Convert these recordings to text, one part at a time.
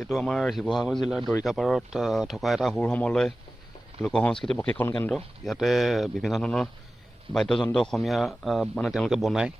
এইটো আমাৰ শিৱসাগৰ জিলাৰ দৰিকাপাৰত থকা এটা সুৰ সমলয় লোকসংস্কৃতি প্ৰশিক্ষণ কেন্দ্ৰ। ইয়াতে বিভিন্ন ধৰণৰ বাদ্যযন্ত্ৰ অসমীয়া মানে তেওঁলোকে বনায়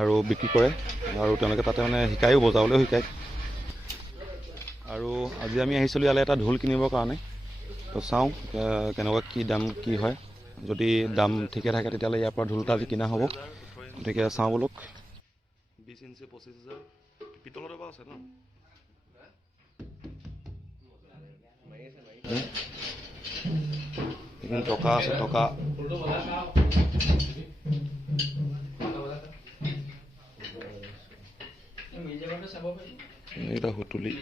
আৰু বিক্ৰী কৰে, আৰু তেওঁলোকে তাতে মানে শিকায়ো, বজাবলৈও শিকায়। আৰু আজি আমি আহিছিলোঁ ইয়ালৈ এটা ঢোল কিনিবৰ কাৰণে। তো চাওঁ কেনেকুৱা কি দাম কি হয়। যদি দাম ঠিকে থাকে তেতিয়াহ'লে ইয়াৰ পৰা ঢোল এটা আজি কিনা হ'ব। গতিকে চাওঁ বোলক। 20 ইঞ্চি 25,000 পিতলৰ পৰা আছে ন? এখানে টকা আছে, টকা এটা হুতুলি।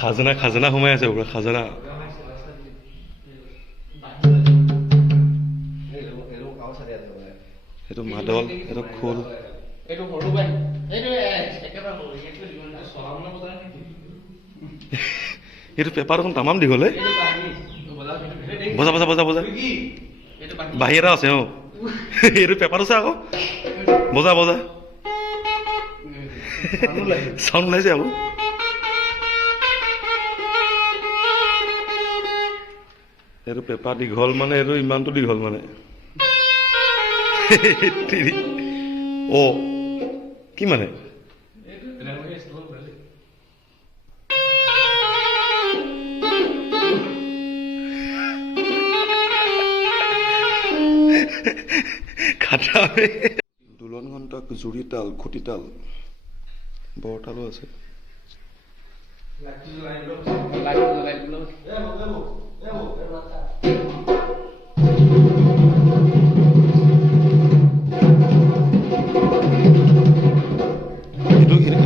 খাজানা খাজানা সোমাই আছে পুৰা, খাজানা। এইটো মাদল, এইটো খোল। এইটো পেপাৰ দেখোন তামাম দীঘল। বজা বজা বজা বজা, বাঁহী এটা আছে। এইটো পেপাৰ আছে আকৌ, বজা বজা। চাউণ্ড ওলাইছে আকৌ। এইটো পেপাৰ দীঘল মানে, এইটো ইমানটো দীঘল মানে। অ কি মানে? দোলন ঘণ্টা, জুৰি তাল, খুটি তাল, বৰতালো আছে।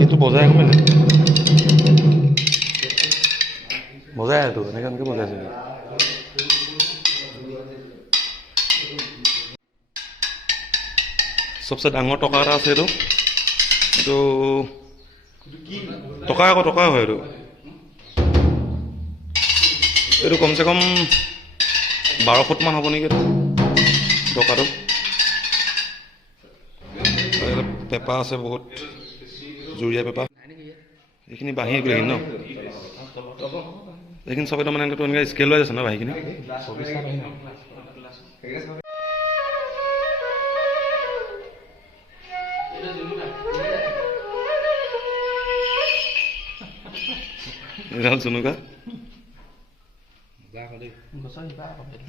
এইটো বজাই আকৌ মানে বজাই এইটো এনেকে এনেকে বজাইছে। চবচে ডাঙৰ টকা এটা আছে। এইটো এইটো টকা আকৌ, টকা হয় এইটো। এইটো কমচে কম 12 ফুটমান হ'ব নেকি এইটো টকাটো। পেপা আছে বহুত, জুৰীয়া পেপা। এইখিনি বাঁহী এইখিনি ন, এইখিনি চব একদম মানে এনেকৈ স্কেল লৈ আছে ন বাঁহীখিনি। জুনুকা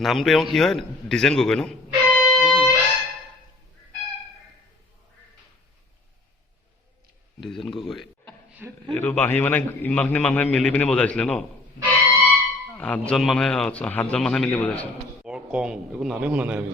নামটো কি হয়? ডিজাইন গগৈ ন? ডিজাইন গগৈ। এইটো বাঁহী মানে ইমানখিনি মানুহে মিলি পিনি বজাইছিলে ন? 7জন মানুহে মিলি বজাইছিলে। বৰ কং, এইবোৰ নামেই শুনা নাই আমি।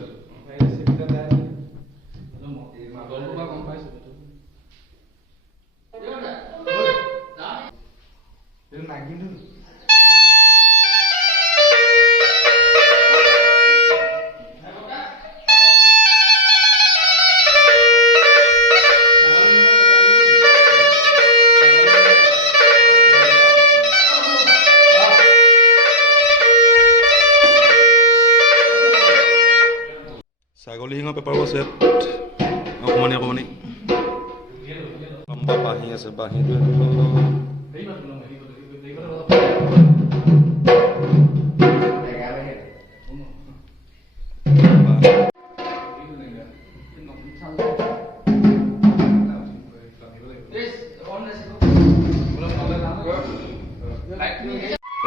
ছাগলী শিঙৰ পেপাৰো আছে, অকণমানি অকণমানি। লম্বা বাঁহী আছে, বাঁহীটো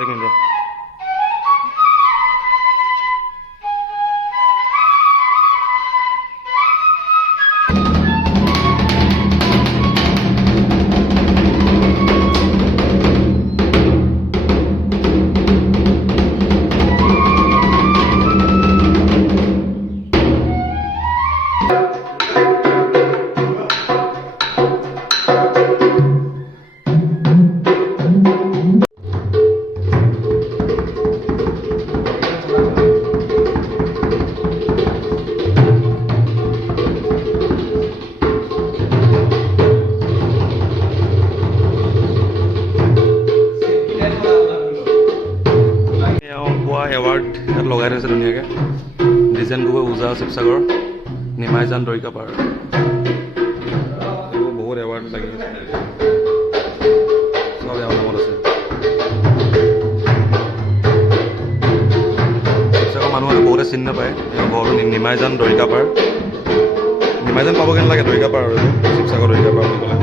এক মিনিট। ধুনীয়াকৈ ডিজাইন গগৈ উজা শিৱসাগৰ নিমাইজান দৰিকাপাৰ এইবোৰ বহুত এৱাৰ্ড লাগি আছে চব এৱাৰ নামত আছে শিৱসাগৰ মানুহে বহুতে চিনি নাপায় ঘৰটো নিমাইজান দৰিকাপাৰ নিমাইজান পাব কেনে লাগে দৰিকাপাৰ আৰু শিৱসাগৰ দৰিকাপাৰ বুলি ক'লে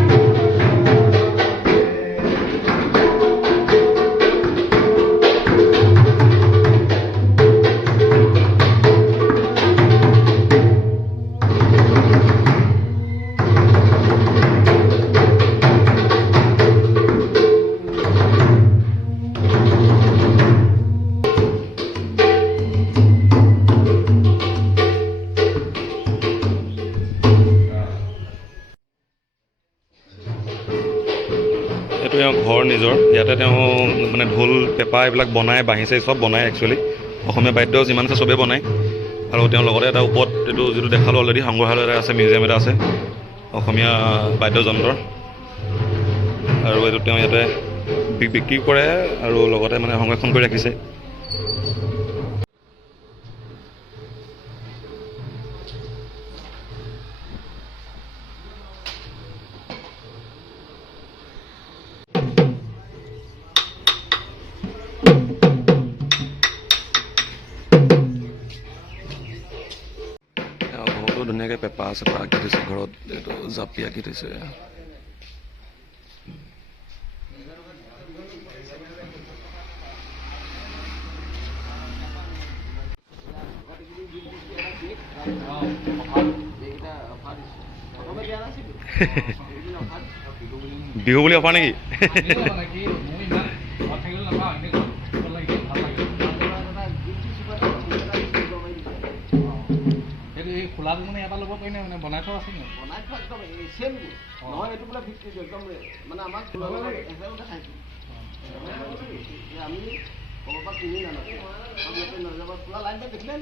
এইটো তেওঁ ঘৰ নিজৰ ইয়াতে তেওঁ মানে ঢোল পেঁপা এইবিলাক বনাই বাঁহী-চাহী চব বনায় একচুৱেলি অসমীয়া বাদ্য যিমান আছে চবেই বনায় আৰু তেওঁ লগতে এটা ওপৰত এইটো যিটো দেখালোঁ অলৰেডি সংগ্ৰহালয় এটা আছে মিউজিয়াম এটা আছে অসমীয়া বাদ্যযন্ত্ৰৰ আৰু এইটো তেওঁ ইয়াতে বিক্ৰী কৰে আৰু লগতে মানে সংৰক্ষণ কৰি ৰাখিছে ঘৰতো ধুনীয়াকৈ পেঁপা চেপা আঁকি থৈছে ঘৰত এইটো জাপি আঁকি থৈছে বিহু বুলি অফাৰ নেকি খোলাটো মানে এটা ল'ব পাৰি মানে বনাই থোৱা আছে নেকি বনাই থোৱা একদম চেম নহয় এইটো বোলে ফিক্স একদম মানে আমাক আমি ক'ব পৰা কিনি নানো আমি ইয়াতে নাযাব খোলা লাইন এটা দেখিলে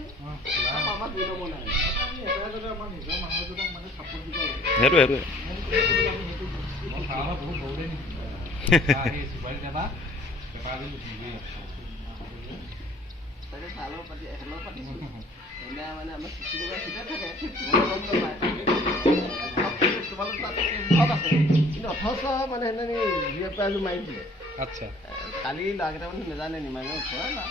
আমাক দুই নম্বৰ নাই আমাৰ নিজৰ মানুহজনক মানে চাপৰ্ট দিব লাগে সেইটোৱে বহুত বহুতেই নেকি চুপাৰী দেৱা পেপাৰ তাকে চালৰ পাতি এখেলৰ পাতিছোঁ এনে মানে আমাৰ চিঠি দিব ভিতৰত থাকে তোমালোক তাত আছে কিন্তু অথচ মানে সেইদিনা দুই প্ৰাইজো মাৰিছিলে আচ্ছা কালি ল'ৰাকেইটা মানে নাজানে নিমাইও ভৰাই না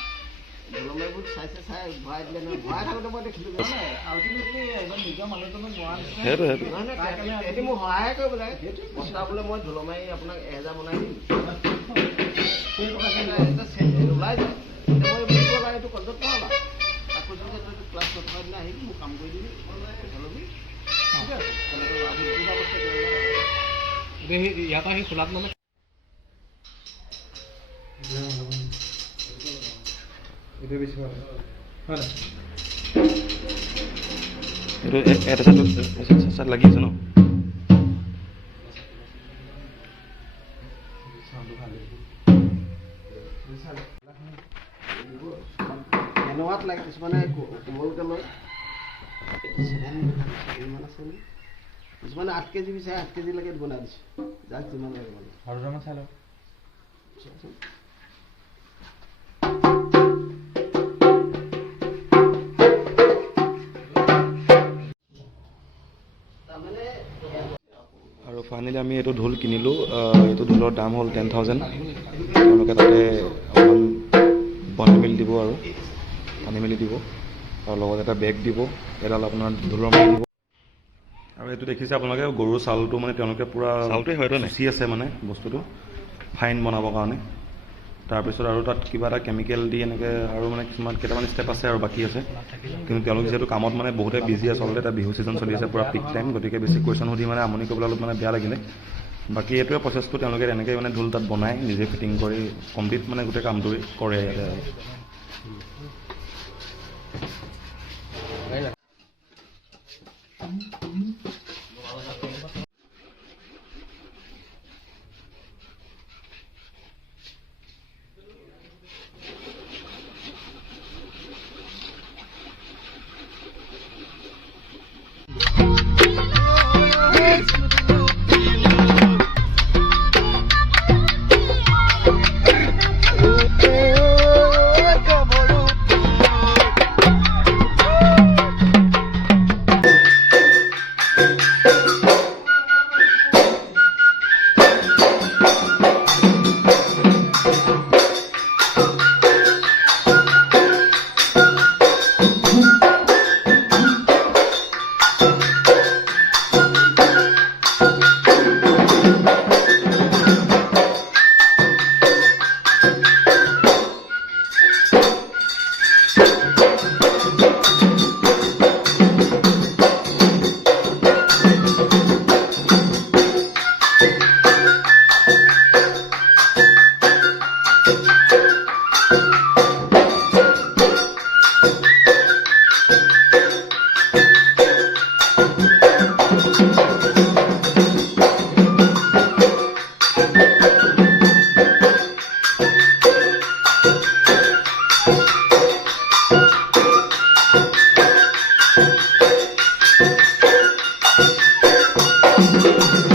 ঢোলমাৰিবোৰ চাইছে চাই ভৰাই দিলে নহয় ভৰাই থাকোঁতে মই দেখিলোঁ আল্টিমেটলি এজন নিজৰ মানুহজনক নোৱাৰা নিচিনা সিহঁতি মোক সহায় কৰিব লাগে বস্তা বোলে মই ঢোলমাৰি আপোনাক 1000 বনাই দিম ওলাই যায় মই বুজিব লাগে এইটো কণ্ট্ৰল নহ'বা তাক কৈছোঁ যে তই ক্লাছ নথকা দিনা আহিবি মোক কাম কৰি দিবি ল'বি ঠিক আছে ইয়াৰ পৰা সেই খোলাত ল'লে এইটোৱে বেছি ভাল হয় নাই এইটো এটা চাইড লাগি আছে ন এনেকুৱাত লাগে কিছুমানে কোমলকৈ লয় কিছুমানে 8 কেজি বিচাৰে 8 কেজিলৈকে বনাই দিছোঁ যাক যিমান লাগে মানে আৰু দুটামান চাই লওক আৰু ফাইনেলি আমি এইটো ঢোল কিনিলোঁ এইটো ঢোলৰ দাম হ'ল 10,000 তেওঁলোকে তাতে অকণমান বনাই মেলি দিব আৰু আনি মেলি দিব আৰু লগত এটা বেগ দিব এডাল আপোনাৰ ঢোলৰ মাৰি দিব আৰু এইটো দেখিছে আপোনালোকে গৰুৰ ছালটো মানে তেওঁলোকে পূৰা ছালটোৱে হয়তো চুচি আছে মানে বস্তুটো ফাইন বনাবৰ কাৰণে তাৰপিছত আৰু তাত কিবা এটা কেমিকেল দি এনেকৈ আৰু মানে কেইটামান ষ্টেপ আছে আৰু বাকী আছে কিন্তু তেওঁলোক যিহেতু কামত মানে বহুতে বিজি আচলতে এটা বিহু ছিজন চলি আছে পূৰা পিক টাইম গতিকে বেছি কুৱেশ্যন সুধি মানে আমনি কৰিবলৈ অলপ মানে বেয়া লাগিলে বাকী এইটোৱে প্ৰচেছটো তেওঁলোকে এনেকৈ মানে ঢোল তাত বনাই নিজে ফিটিং কৰি কমপ্লিট মানে গোটেই কামটো কৰে ইয়াতে আছে